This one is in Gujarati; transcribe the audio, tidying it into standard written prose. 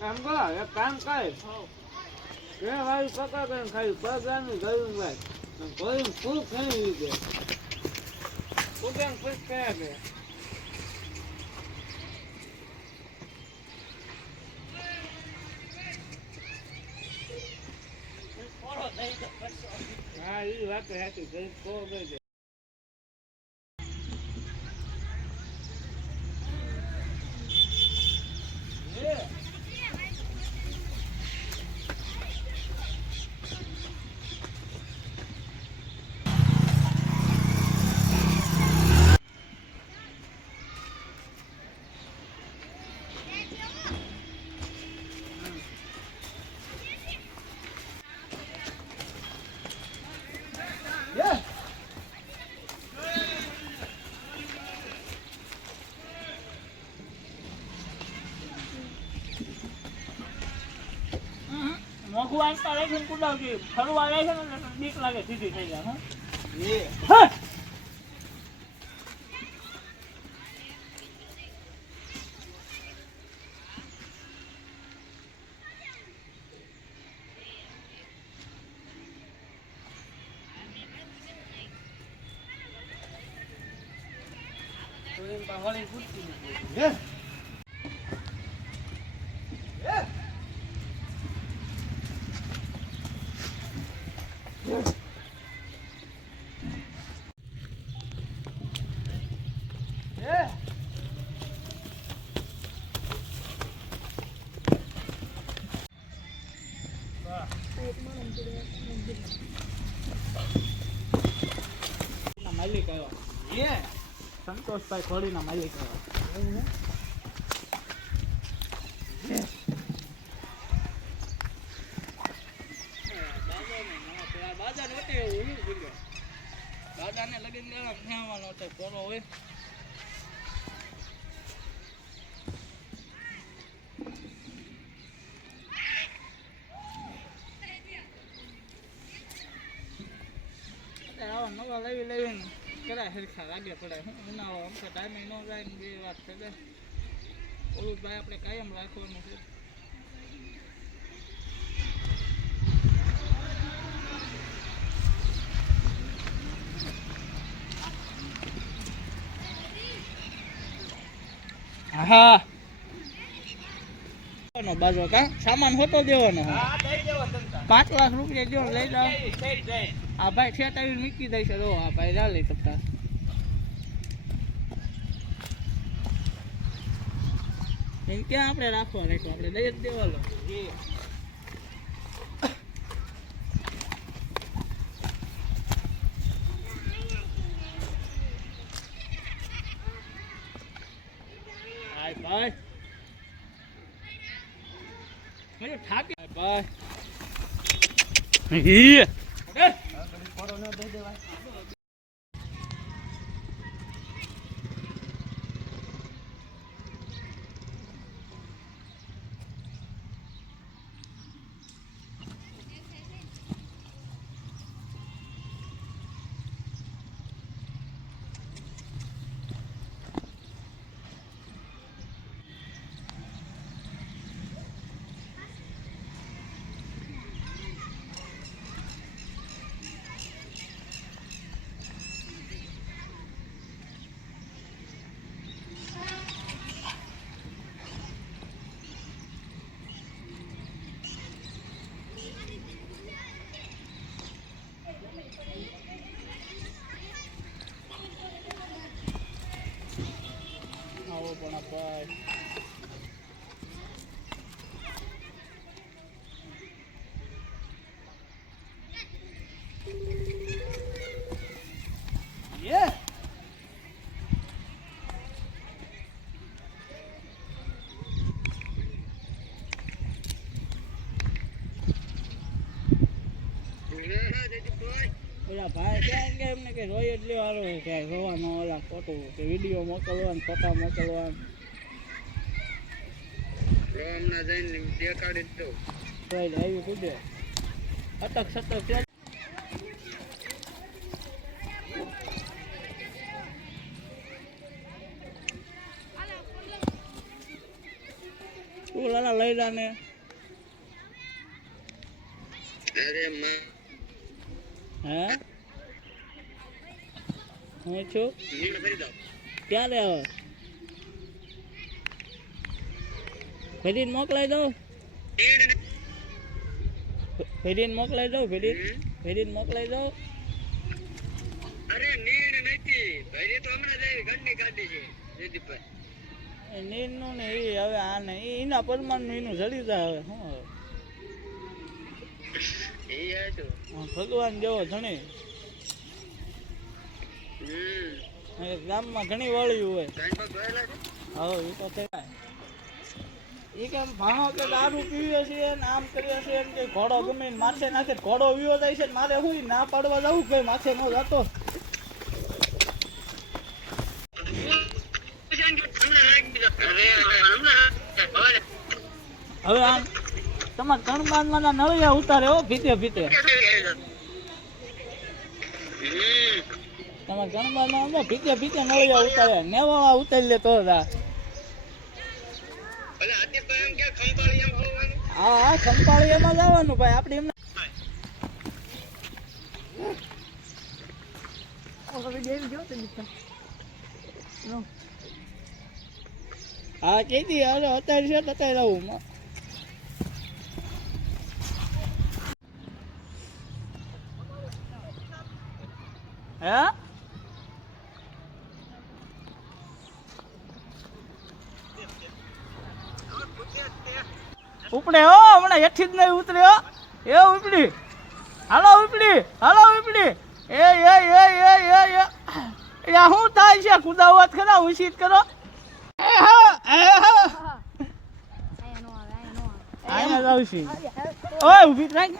કામ કરો એક કામ કરે કે વાળી પકડ કરીને ખાલી બગાનું ગયું ભાઈ કોઈ ફૂલ ખાઈ લીધે ખુશ કયા કે હા એ વાત સાચી ગઈ તો ગઈ મોઘું આંટા રાખીને કુદાવતી ફરવા આવે છે ને બીક લાગે સીધી થઈ જાય હા હોળી પૂછતી નથી માલિક આવ્યા સંતોષભાઈ થોડીના માલિક આવ્યા દાદાને લગીન દેવાનો પોરો હોય નવા લઈને કરા સરખા લાગે પડે ઉનાળો આમ તો ટાઈમે ન જાય ને બે વાત થઈ જાય ઓલું ભાઈ આપણે કાયમ રાખવાનું છે હા બાજુ કા સામાન હોતો દેવાનો 5 લાખ રૂપિયા જો લઈ જાઓ આ ભાઈ છેટાવી મૂકી દઈશ રો આ ભાઈ ચાલે તપતા એમ ક્યાં આપણે રાખવા આપણે દઈ જ દેવાનો ભાઈ મને થાકે ભાઈ ઈ ફોટો ન દઈ દેવાય પણ ભાઈ ભાઈ ક્યાં કે એમને કે રોય એટલે વાળું કે રોવાનો ઓલા ફોટો કે વિડીયો મોકલવાનો ફોટા મોકલવાનો હમણાં જઈને દેખાડી જ દઉં તો આવી કૂદે અટક સટક તું લાલા લઈ લા ને. અરે માં હે હું છું નીણ ભરી દો ક્યારે આવે ભેડીને મોકલાઈ દઉં ભેડીને મોકલાઈ દઉં ભેડીને મોકલાઈ દઉં. અરે નીણ નથી ભરી તો હમણાં જ ગંડી કાઢી છે જયદીપભાઈ. નીરનું ને એ હવે આ ને એના પરમાણનું એનું જડી જાય હવે શું હવે એ આ છો ભગવાન જેવો ધણી ગામમાં ઘણી વળ્યું હોય. ટાઈમ પર ગયેલા છે હવે એ તો થાય એ કેમ ભાણો કે દારૂ પીવે છે ને આમ કરીએ છે એમ કે ઘોડો ગમે ને માથે નાખે ઘોડો વીવો જાય છે ને મારે હું ના પાડવા જવું કે માથે ન જતો. હવે આમ તમારે કણબાનમાં નળિયા ઉતારે હો ભીતે ભીતે. તમારે કણબાનમાં ભીતે ભીતે નળિયા ઉતારે નેવા ઉતારી લે તો હા ખંપાળી એમાં જવાનું ભાઈ આપણે એમને હા કીધી હવે અત્યારે છે અત્યારે આવું હે ઉપડે હો હમણાં એઠી જ નહીં ઉતર્યો એ ઉપડી હાલો ઉપડી એ શું થાય છે કુદાવત ખરા ઉછીત કરો અહીંયા જાવ છે ઓય ઊભી રાખ